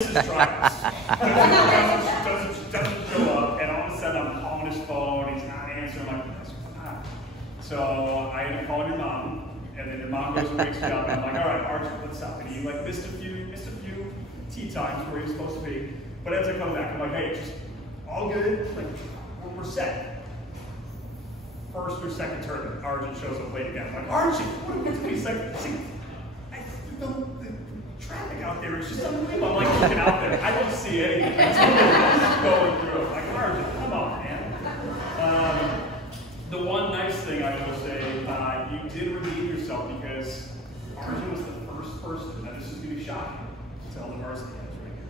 Doesn't show up, and all of a sudden I'm calling his phone, he's not answering, I'm like, what's going on? So I end up calling your mom, and then your mom goes and wakes me up, and I'm like, all right, Archie, what's up? And he like missed a few tea times where he was supposed to be, but as I come back, I'm like, hey, just all good, like we're set. First or second tournament, Archie shows up late again. I'm like, Archie, what are we going to do? He's like, the traffic out there is just unbelievable. I'm like looking out there, I don't see anything. It's going through. I'm like, Archie, come on, man. The one nice thing I will say, you did redeem yourself because Archie was the first person, now this is going to be shocking to all the varsity guys right here.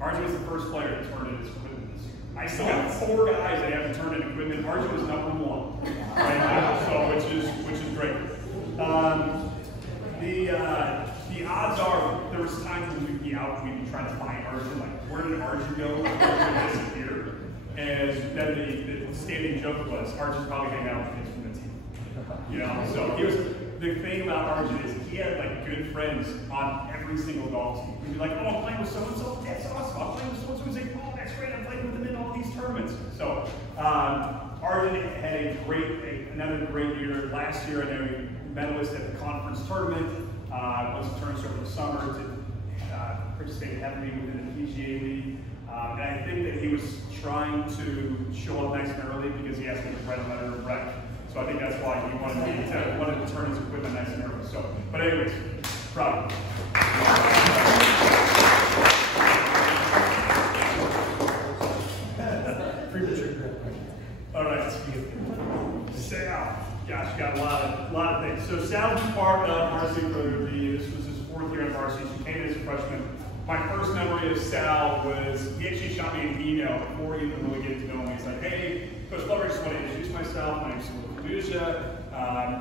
Archie was the first player that turned in his equipment this year. I still got 4 guys that haven't turned in equipment. Archie was number 1 right now, so which is great. The odds are there was times when we'd be out and we'd be trying to find Archie, like where did Archie go? Where did he disappear? And then the standing joke was Archie's probably hanging out with kids from the team. You know, so he was. The thing about Archie is he had like good friends on every single golf team. He'd be like, oh, I'm playing with so-and-so, that's awesome. I'm playing with so-and-so. He's like, oh, that's great, I'm playing with them in all these tournaments. So Archie had another great year. Last year, I know he medalist at the conference tournament. Once it turns over the summer to participate heavily within the PGA League. And I think that he was trying to show up nice and early because he asked me to write a letter of rec. So I think that's why he wanted to turn his equipment nice and early. So, but anyways, proud. All right. Sal, gosh, you got a lot of things. So Sal's part of varsity for this was his 4th year in varsity. He came in as a freshman. My first memory of Sal was he actually shot me an email before he even really getting to know him. He's like, hey, Coach Glover, I just want to introduce myself. My name's Waubonsie.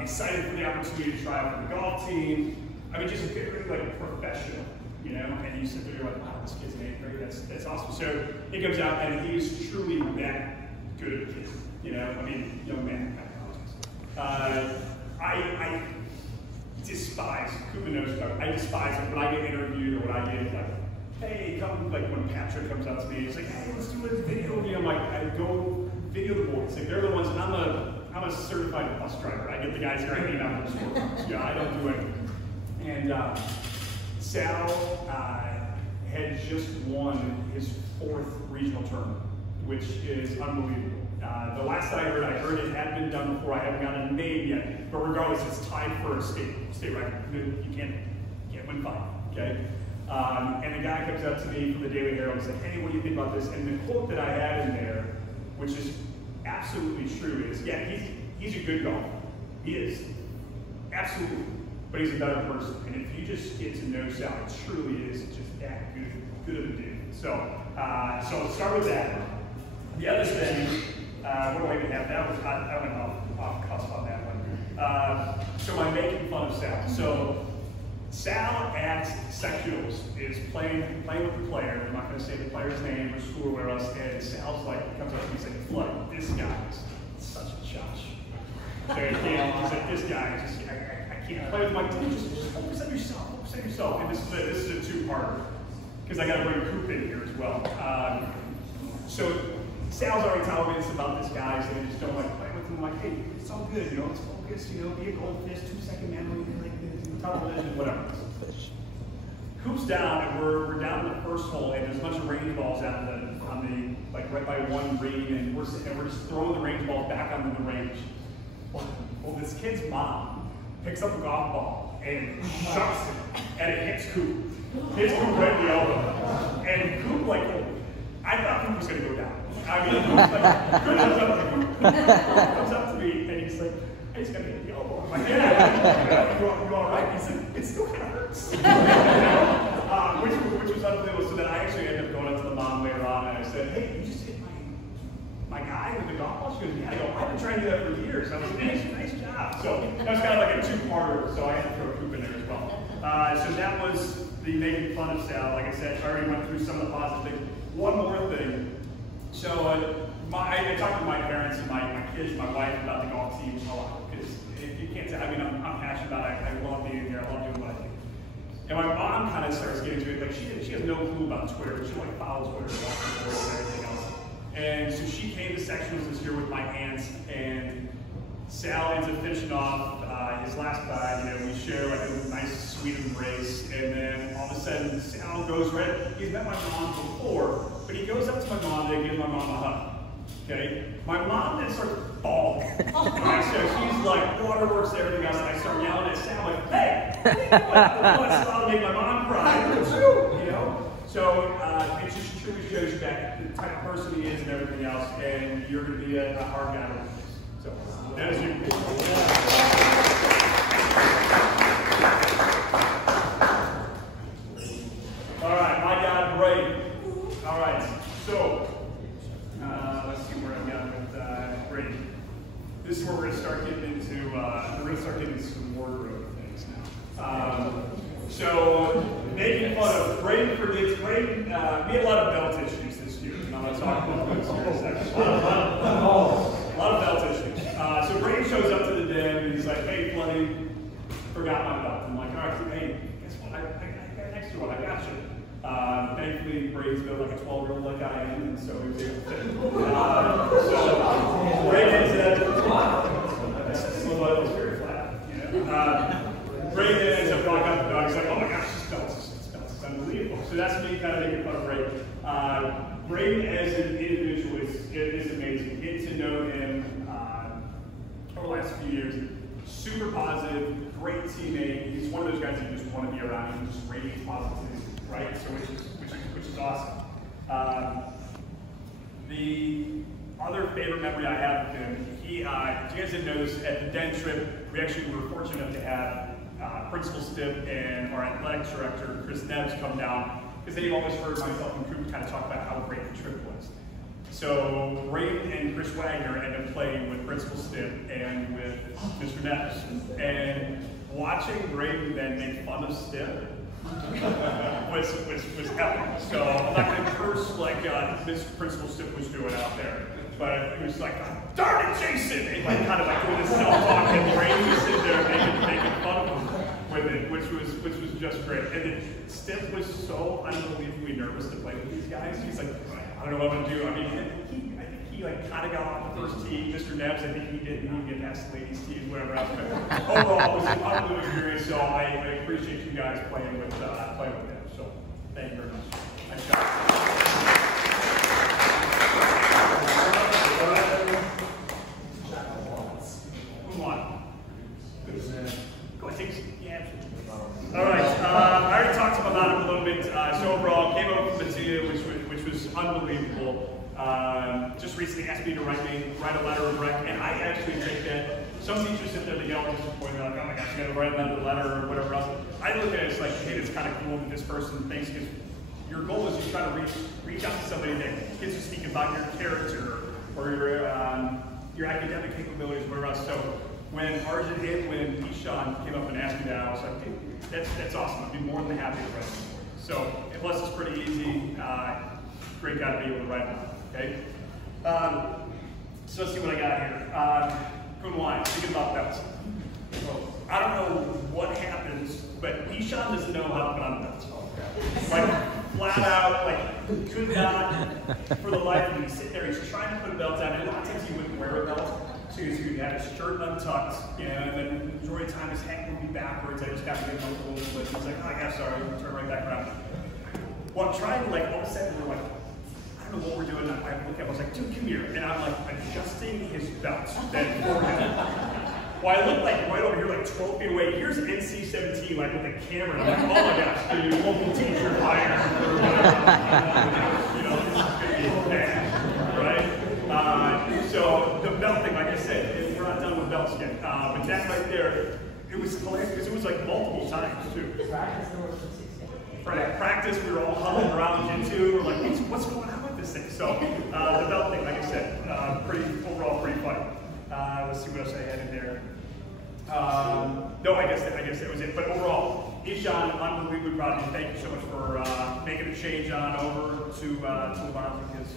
Excited for the opportunity to try out for the golf team. I mean, just very like professional, you know. And you sit there, you're like, wow, this kid's an 8th grade. That's awesome. So he comes out and he's truly that good of a kid. You know, I mean, young man. I despise, Cooper knows about it, I despise it when I get interviewed or when I get like, hey, come, like when Patrick comes up to me, he's like, hey, let's do a video of you. I'm like, I go video the boys. Like they're the ones, and I'm a certified bus driver. I get the guys here, I hang out in the scorecards. Yeah, I don't do anything. And Sal had just won his 4th regional tournament, which is unbelievable. The last that I heard it had been done before. I haven't got a name yet, but regardless, it's tied for a state record. You can't win 5, okay? And the guy comes up to me from the Daily Herald and said, hey, what do you think about this? And the quote that I had in there, which is absolutely true, is, yeah, he's a good golfer. He is, absolutely, but he's a better person. And if you just get to know Sal, it truly is just that good of a dude. So let's start with that. The other thing, what do I even have? I went off cusp on that one. So I'm making fun of Sal. So Sal at sectionals is playing with the player. I'm not going to say the player's name or school or whatever else. And Sal's like, comes up to me and says, "Flood, this guy is such a josh." So he's like, this guy, I can't play with my team. Just focus on yourself. Focus on yourself. And this is a 2-parter because I got to bring Coop in here as well. So Sal's already telling me this about this guy, so they just don't like play with him. I'm like, hey, it's all good, you know, it's focused, you know, be a goldfish, 2-second memory, like television, whatever. Coop's down, and we're down in the first hole, and there's a bunch of range balls out on the like right by one green, and we're just throwing the range balls back onto the range. Well, this kid's mom picks up a golf ball and shucks it, and it hits Coop. Hits Coop right in the elbow. And Coop, like, I thought Coop was going to go down. I mean, Coop comes up to me, and he's like, I just got to hit the elbow. I'm like, yeah, you all right? He's like, it still kind of hurts. Which was unbelievable. So then I actually ended up going up to the mom later on, and I said, hey, you just hit my guy with the golf ball? She goes, yeah. I go, I've been trying to do that for years. I was like, nice job. So that was kind of like a 2-parter, so I had to throw Coop in there as well. So that was the making fun of Sal. Like I said, I already went through some of the positive things. One more thing. So I talked to my parents and my kids, my wife, about the golf team a lot. Because if you can't tell, I mean, I'm passionate about it. I love being here. I love doing what I do. And my mom kind of starts getting into it. Like she has no clue about Twitter. She like follows Twitter and everything else. And so she came to sectionals this year with my aunts, and Sal ends up finishing off his last bag. You know, we share like a nice sweet embrace, and then all of a sudden Sal goes red. He's met my mom before, but he goes up to my mom to give my mom a hug. Okay, my mom then starts bawling. Right, so she's like waterworks and everything else, and I start yelling at Sal like, "Hey, what are you doing? What's allowed to make my mom cry? You know." So it just truly shows you that the type of person he is and everything else, and you're going to be a hard guy to replace. So that is you. All right, my guy, Brady. All right, so let's see where I'm going with Brady. This is where we're going to start getting into some wardrobe things now. So making fun of Brady predicts. Brady, we had a lot of belt issues this year, and I'm going to talk about this here in a second. A lot of belt issues. So Brady shows up to the den and he's like, "Hey, Floody, forgot my belt." I'm like, "All right, hey, guess what? I got an extra one. I got you." Thankfully, Brady's built like a 12-year-old like I am, and so he was able to fit. So Brady said, "It's very flat." You know? Brady ends up walking up the dog. He's like, "Oh my gosh, this belt is unbelievable." So that's me kind of making fun of Brady. Brady as an individual is amazing. Getting to know him over the last few years, super positive, great teammate. He's one of those guys you just want to be around. He just radiates positivity, right? So which is awesome. The other favorite memory I have of him, if you guys didn't notice, at the den trip, we actually were fortunate enough to have Principal Stipp and our athletics director, Chris Nebbs, come down, because they've always heard myself and Coop kind of talk about how great the trip was. So Ray and Chris Wagner ended up playing with Principal Stipp and with Mr. Nebbs. And watching Ray then make fun of Stipp was epic. So I'm not going to curse like this Principal Stipp was doing out there. But it was like, "Darn it, Jason!" And like kind of like doing this self-talk, and Ray was sitting there making fun of him with it, which was just great. And then Stipp was so unbelievably nervous to play with these guys. He's like, "I don't know what I'm gonna do." I mean, I think he like kind of got off the first tee. Mr. Nebbs, I think he didn't even get past the ladies' tees, whatever else. But overall, it was an unbelievable experience. So I appreciate you guys playing with them. So thank you very much. Nice job. All right, I already talked about him a little bit. So overall, came over from Matia, which was unbelievable. Just recently asked me to write a letter of rec, and I actually think that some teachers sit there, they get all disappointed, like, "Oh my gosh, you got to write another letter," or whatever else. I look at it as like, hey, it's kind of cool that this person thinks, because your goal is to try to reach out to somebody that gets to speak about your character or your academic capabilities, whatever else. So when Ishan came up and asked me that, I was like, "Dude, that's awesome. I'd be more than happy to write it." So, and plus it's pretty easy. Great guy to be able to write about. Okay. So let's see what I got here. Good line. Thinking about belts. So, I don't know what happens, but Ishan doesn't know how to put on belts. Like flat out, like could not for the life of him. He's sitting there, he's trying to put a belt on, and a lot of times he wouldn't wear a belt. So he'd have his shirt untucked, you know, and then the majority of the time his hat would be backwards. I just got to get him a little bit. He's like, "Oh yeah, sorry," turn right back around. Well, I'm trying to like all of a sudden we're like, I don't know what we're doing. I look at him, I was like, "Dude, come here," and I'm like adjusting his belt then for him. Well, I look like right over here, like 12 feet away. Here's NC-17, like with a camera. And I'm like, "Oh my gosh, dude, local teacher hired or whatever." You know, this is going to be bad, right? So the belt thing, like I said, we're not done with belts yet. But that right there, it was hilarious because it was like multiple times too. Practice, we were all huddled around Gen 2. We're like, what's going on with this thing? So the belt thing, like I said, overall pretty funny. Let's see what else I had in there. No, I guess that was it. But overall, Ishan, unbelievably proud of you. Thank you so much for making a change on over to Waubonsie, because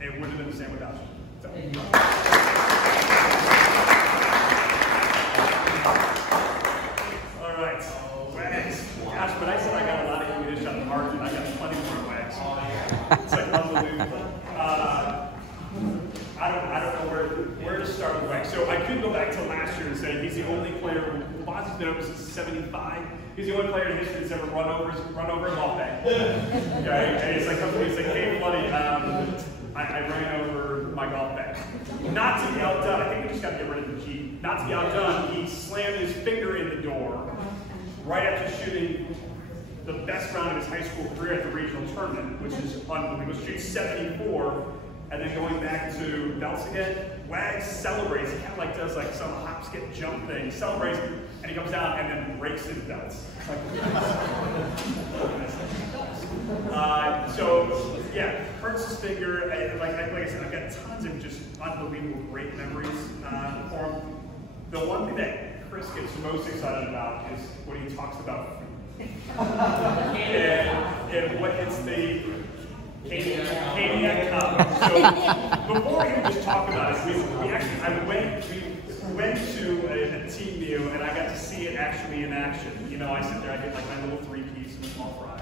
it wouldn't have been the same without you. So. All right. Gosh, when I said It's like unbelievable. I don't know where to start with Wax. So I could go back to last year and say he's the only player. Waubonsie's been over since '75. He's the only player in history that's ever run over a golf bag. Okay, and it's like, hey buddy, I ran over my golf bag. Not to be outdone, I think we just got to get rid of the G. Not to be outdone, he slammed his finger in the door right after shooting the best round of his high school career at the regional tournament, which is unbelievable. He shoots 74, and then going back to belts again, Wags celebrates. He kind of like does like some hop, skip, jump thing. He celebrates, and he comes down and then breaks his belts. So yeah, hurts his finger. Like I said, I've got tons of just unbelievable great memories for him. The one thing that Chris gets most excited about is when he talks about food. and what it's the Caniac Cup. So before he would just talk about it, we went to a team meal and I got to see it actually in action. You know, I sit there, I get like my little 3-piece and a small fry.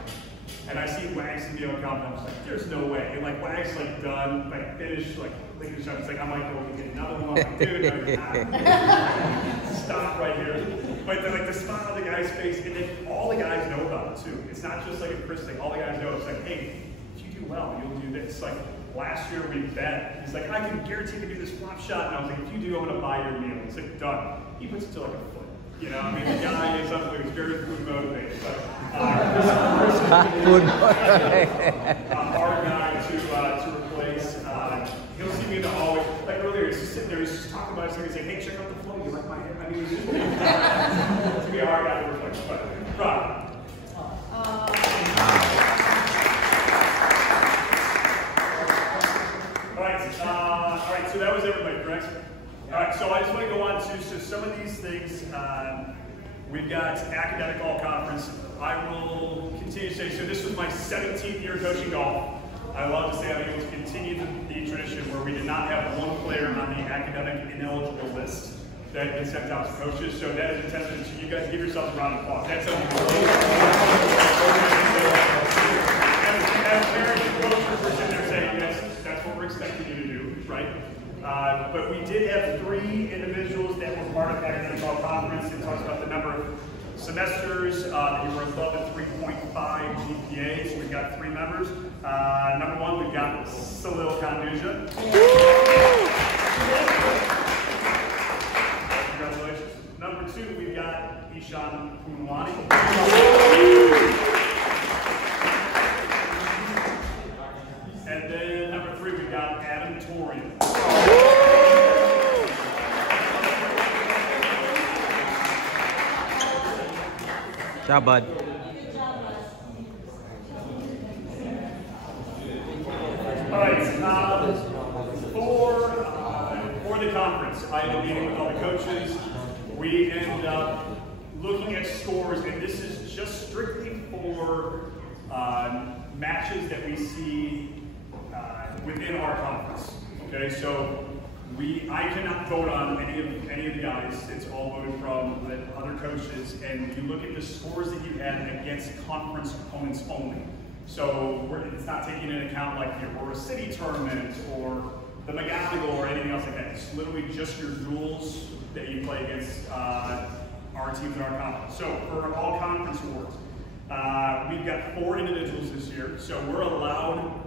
And I see Wags and meal come, and I was like, there's no way. And like Wags like done, like finished, like licking the shot. It's like, I might go and get another one. I'm like, dude, no, you're not. Stop right here. But then like the smile on the guy's face, and then all the guys know about it too. It's not just like a Chris thing. All the guys know. It's like, hey, if you do well, you'll do this. Like last year we bet. He's like, I can guarantee you can do this flop shot. And I was like, if you do, I'm gonna buy your meal. He's like, done. He puts it to like a foot. You know, I mean, the guy is something who's very food motivated. But hard guy to replace. He'll see me in the hallway. Like earlier, he's just sitting there, he's just talking about something. He's like, hey, check out the flow. You like my hair? I mean, it's to be a hard guy to replace. But, Rob. All right, so that was everybody, correct? All right, so I just want to go on to some of these things. We've got academic all-conference. I will continue to say, so this was my 17th year coaching golf. I love to say I'm able to continue the tradition where we did not have one player on the academic ineligible list that had been sent out to coaches. So that is a testament to you guys. Give yourself a round of applause. That's something. As parents and coaches, we're sitting there saying that's what we're expecting you to do, right? But we did have 3 individuals that were part of academic all-conference. It talks about the number of semesters that you were above a 3.5 GPA. So we've got 3 members. Number 1, we've got Salil Kanduja. Congratulations. Number 2, we've got Ishan Punwani. And then number 3, we've got Adam Torian. Good job, bud. All right, for the conference, I had a meeting with all the coaches. We ended up looking at scores, and this is just strictly for matches that we see within our conference. Okay, so I cannot vote on any of the guys. It's all voted from the other coaches, and you look at the scores that you had against conference opponents only. So it's not taking into account like the Aurora City tournament or the McGonigal or anything else like that. It's literally just your duels that you play against our teams in our conference. So for all conference awards, we've got 4 individuals this year. So we're allowed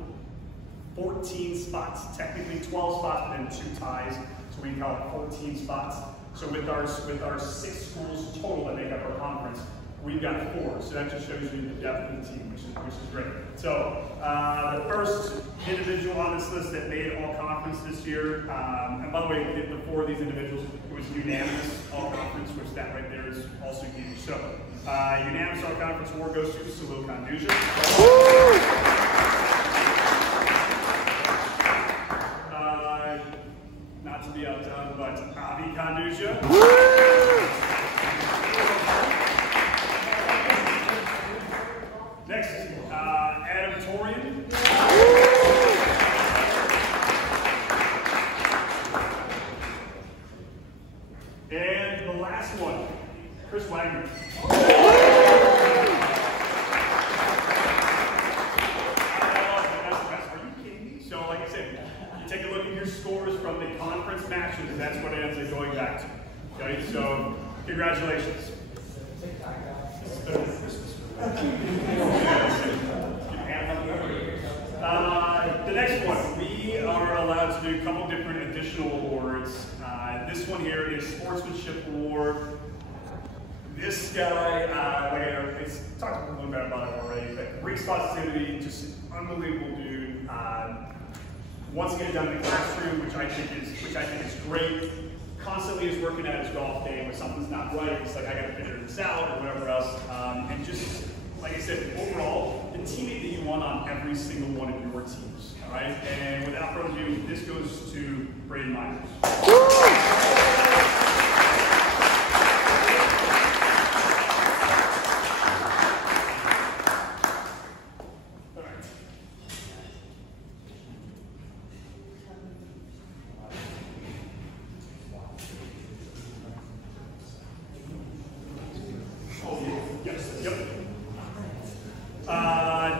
14 spots, technically 12 spots, but then 2 ties. So we call it 14 spots. So with our 6 schools total that make up our conference, we've got 4. So that just shows you the depth of the team, which is great. So the first individual on this list that made all conference this year, and by the way, the 4 of these individuals, it was unanimous all conference, which that right there is also huge. So unanimous all conference award goes to Salil Kanduja. Not to be outdone, but Avi Kanduja. Next, Adam Torian. And the last one, Chris Wagner. that's what it ends up going back to. Okay, so congratulations. The next one, we are allowed to do a couple different additional awards. This one here is Sportsmanship Award. This guy, I talked a little bit about it already, but race positivity, just an unbelievable dude. Wants to get it done in the classroom, which I think is great. Constantly is working at his golf game when something's not right. It's like, I got to figure this out or whatever else. And just, like I said, overall, the teammate that you want on every single one of your teams. All right? And without further ado, this goes to Braden Myers.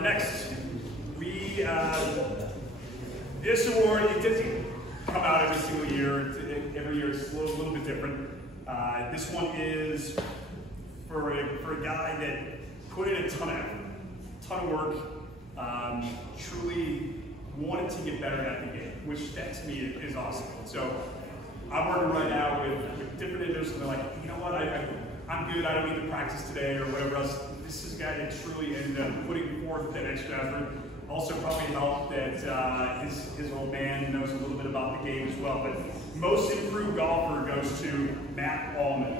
Next, this award, it doesn't come out every single year. Every year it's a little bit different. This one is for a guy that put in a ton of effort, ton of work, truly wanted to get better at the game, which that to me is awesome. So I'm working right now with different individuals, and they're like, you know what, I'm good, I don't need to practice today or whatever else. This is a guy that truly ended up putting forth that extra effort. Also probably helped that his old man knows a little bit about the game as well. But most improved golfer goes to Matt Allman.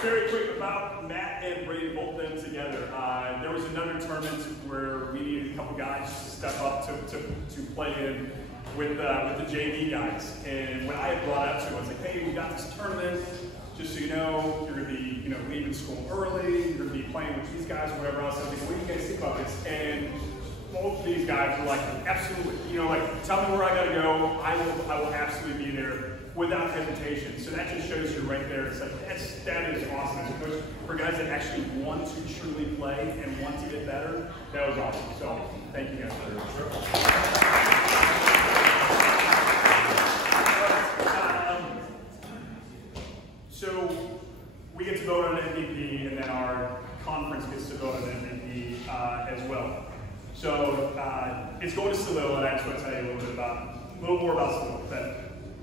Very quick about Matt and Brady, both them together. There was another tournament where we needed a couple guys to step up to play in with the JV guys. And when I had brought out to him, I was like, hey, we got this tournament. Just so you know, you're going to be leaving school early. You're going to be playing with these guys or whatever else. I was like, what do you guys think about this? And both of these guys were like, absolutely. Tell me where I got to go. I will absolutely be there without hesitation. So that just shows you right there. It's like, that is awesome. As a coach, for guys that actually want to truly play and want to get better, that was awesome. So thank you guys for that. So we get to vote on an MVP, and then our conference gets to vote on an MVP as well. So it's going to Salil, and I just want to tell you a little more about Salil.